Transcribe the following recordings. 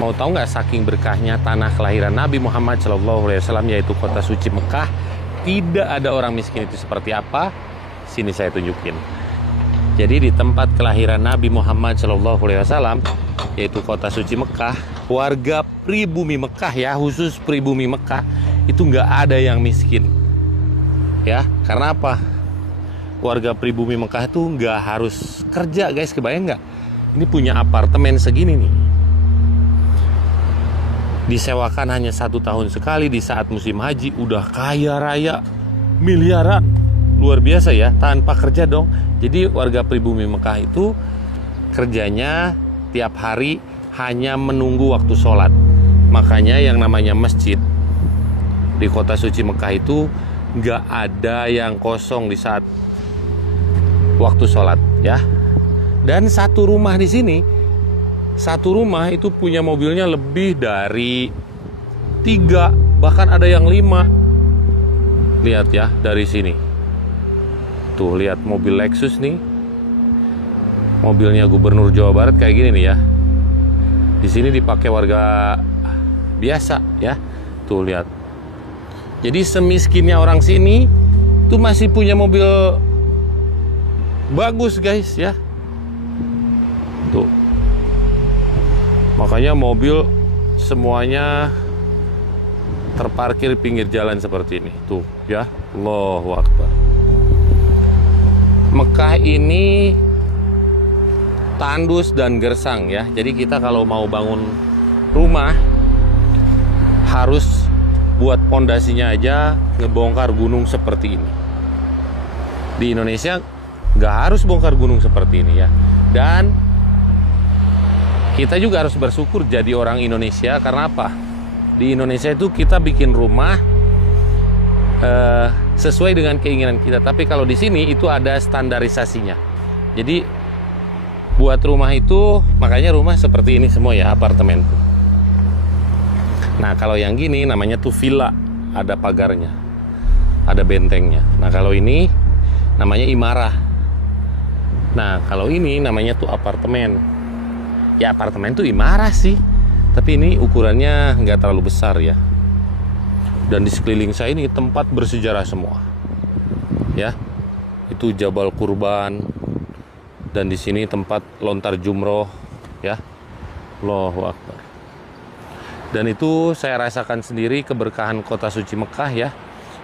Mau tahu nggak saking berkahnya tanah kelahiran Nabi Muhammad SAW, yaitu kota suci Mekah, tidak ada orang miskin itu seperti apa? Sini saya tunjukin. Jadi di tempat kelahiran Nabi Muhammad SAW, yaitu kota suci Mekah, warga pribumi Mekah ya, khusus pribumi Mekah, itu nggak ada yang miskin. Ya, karena apa? Warga pribumi Mekah itu nggak harus kerja, guys. Kebayang nggak? Ini punya apartemen segini nih, disewakan hanya 1 tahun sekali di saat musim haji, udah kaya raya miliaran, luar biasa ya, tanpa kerja dong. Jadi warga pribumi Mekah itu kerjanya tiap hari hanya menunggu waktu sholat. Makanya yang namanya masjid di kota suci Mekah itu nggak ada yang kosong di saat waktu sholat ya. Dan satu rumah di sini, satu rumah itu punya mobilnya lebih dari 3, bahkan ada yang 5. Lihat ya dari sini. Tuh lihat mobil Lexus nih. Mobilnya Gubernur Jawa Barat kayak gini nih ya. Di sini dipakai warga biasa ya. Tuh lihat. Jadi semiskinnya orang sini tuh masih punya mobil bagus, guys ya. Tuh. Makanya mobil semuanya terparkir pinggir jalan seperti ini. Tuh ya, Allahu Akbar. Mekah ini tandus dan gersang ya. Jadi kita kalau mau bangun rumah harus buat pondasinya aja ngebongkar gunung seperti ini. Di Indonesia nggak harus bongkar gunung seperti ini ya. Dan kita juga harus bersyukur jadi orang Indonesia. Karena apa? Di Indonesia itu kita bikin rumah sesuai dengan keinginan kita. Tapi kalau di sini itu ada standarisasinya. Jadi buat rumah itu, makanya rumah seperti ini semua ya, apartemen tuh. Nah kalau yang gini namanya tuh villa, ada pagarnya, ada bentengnya. Nah kalau ini namanya imarah. Nah kalau ini namanya tuh apartemen. Ya apartemen tuh imarah sih, tapi ini ukurannya nggak terlalu besar ya. Dan di sekeliling saya ini tempat bersejarah semua. Ya, itu Jabal Kurban. Dan di sini tempat lontar jumroh, ya. Allahu Akbar. Dan itu saya rasakan sendiri keberkahan kota suci Mekah ya.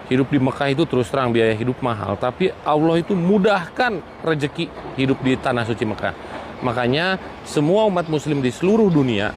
Hidup di Mekah itu terus terang biaya hidup mahal, tapi Allah itu mudahkan rezeki hidup di tanah suci Mekah. Makanya semua umat muslim di seluruh dunia